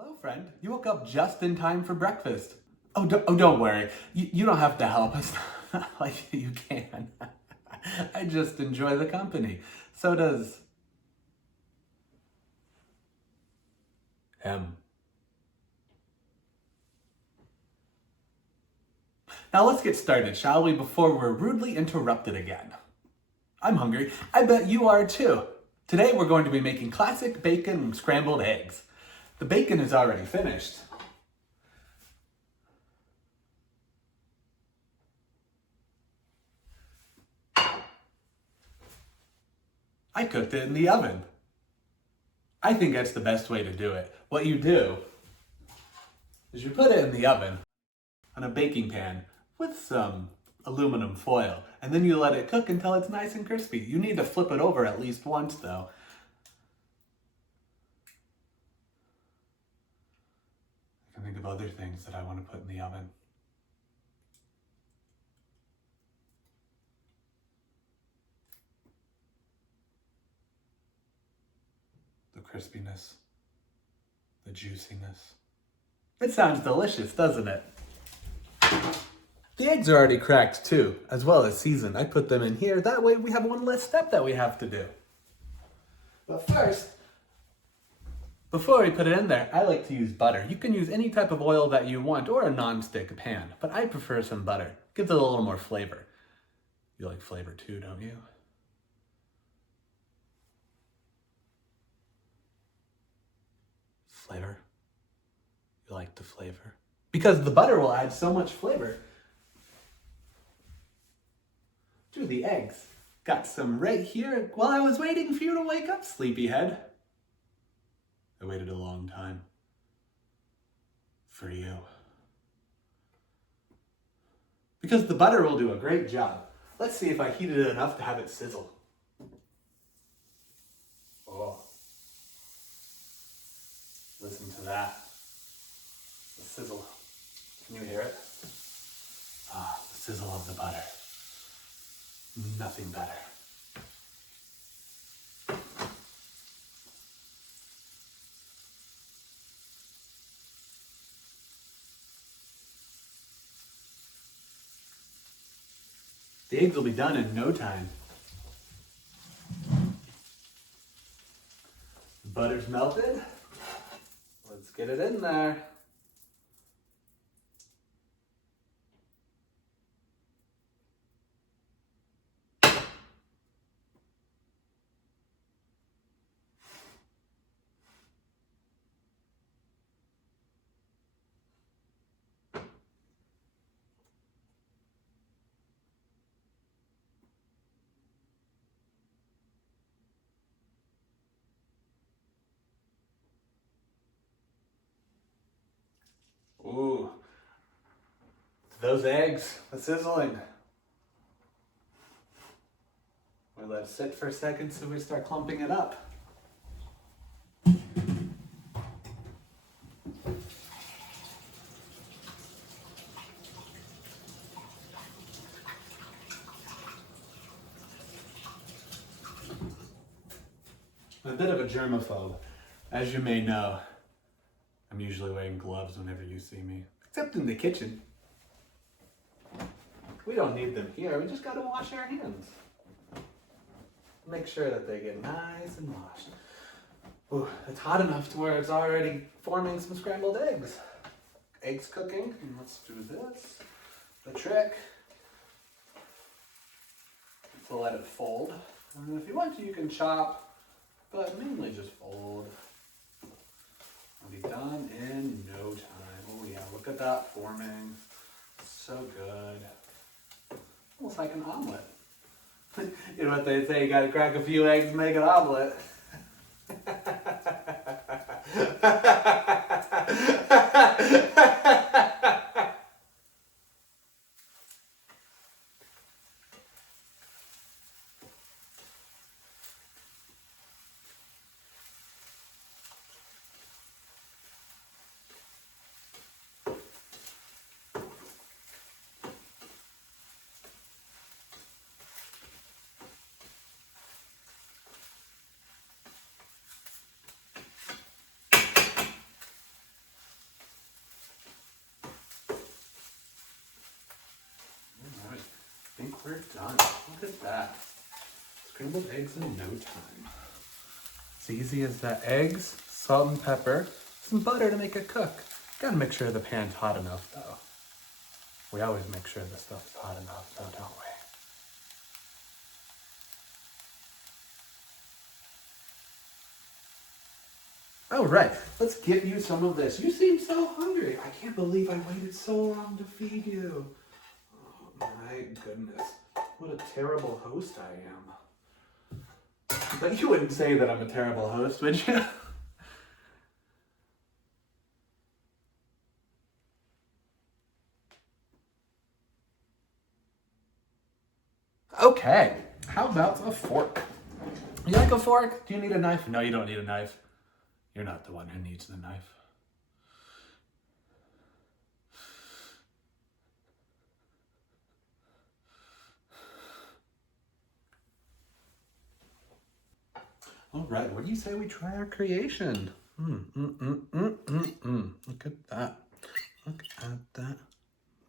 Hello, friend. You woke up just in time for breakfast. Don't worry. You don't have to help. It's not like you can. I just enjoy the company. So does him. Now let's get started, shall we, before we're rudely interrupted again. I'm hungry. I bet you are too. Today we're going to be making classic bacon scrambled eggs. The bacon is already finished. I cooked it in the oven. I think that's the best way to do it. What you do is you put it in the oven on a baking pan with some aluminum foil, and then you let it cook until it's nice and crispy. You need to flip it over at least once though. I can think of other things that I want to put in the oven. The crispiness, the juiciness. It sounds delicious, doesn't it? The eggs are already cracked too, as well as seasoned. I put them in here, that way we have one less step that we have to do. But first, before we put it in there, I like to use butter. You can use any type of oil that you want or a non-stick pan, but I prefer some butter. Gives it a little more flavor. You like flavor too, don't you? Flavor? You like the flavor? Because the butter will add so much flavor to the eggs. Got some right here while I was waiting for you to wake up, sleepyhead. I waited a long time for you. Because the butter will do a great job. Let's see if I heated it enough to have it sizzle. Oh. Listen to that. The sizzle. Can you hear it? Ah, the sizzle of the butter. Nothing better. The eggs will be done in no time. The butter's melted. Let's get it in there. Ooh, those eggs, the sizzling. We let it sit for a second so we start clumping it up. I'm a bit of a germaphobe. As you may know, I'm usually wearing gloves whenever you see me, except in the kitchen. We don't need them here, we just gotta wash our hands. Make sure that they get nice and washed. Ooh, it's hot enough to where it's already forming some scrambled eggs. Eggs cooking, and let's do this. The trick is to let it fold. And if you want to, you can chop, but mainly just fold. It'll be done in no time. Oh yeah, look at that forming. So good. Almost like an omelet. You know what they say, you gotta crack a few eggs to make an omelet. we're done. Look at that. Scrambled eggs in no time. It's easy as that. Eggs, salt and pepper, some butter to make it cook. Gotta make sure the pan's hot enough though. We always make sure the stuff's hot enough though, don't we? All right, let's get you some of this. You seem so hungry. I can't believe I waited so long to feed you. Oh my goodness. What a terrible host I am. But you wouldn't say that I'm a terrible host, would you? Okay, how about a fork? You like a fork? Do you need a knife? No, you don't need a knife. You're not the one who needs the knife. All right, what do you say we try our creation? Look at that. Look at that.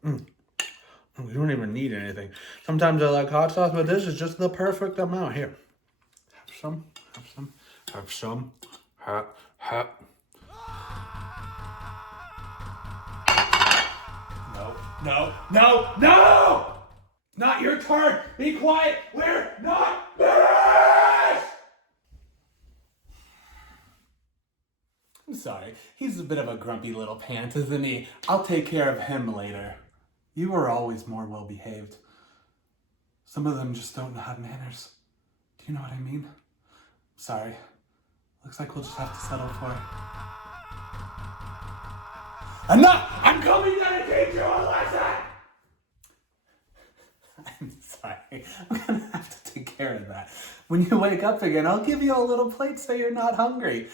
We don't even need anything. Sometimes I like hot sauce, but this is just the perfect amount. Here, have some, have some, have some. No! Not your turn! Be quiet! We're not finished! I'm sorry. He's a bit of a grumpy little pant, isn't he? I'll take care of him later. You are always more well-behaved. Some of them just don't have manners. Do you know what I mean? Sorry. Looks like we'll just have to settle for it. Enough! I'm coming there to teach you a lesson! I'm sorry. I'm gonna have to take care of that. When you wake up again, I'll give you a little plate so you're not hungry.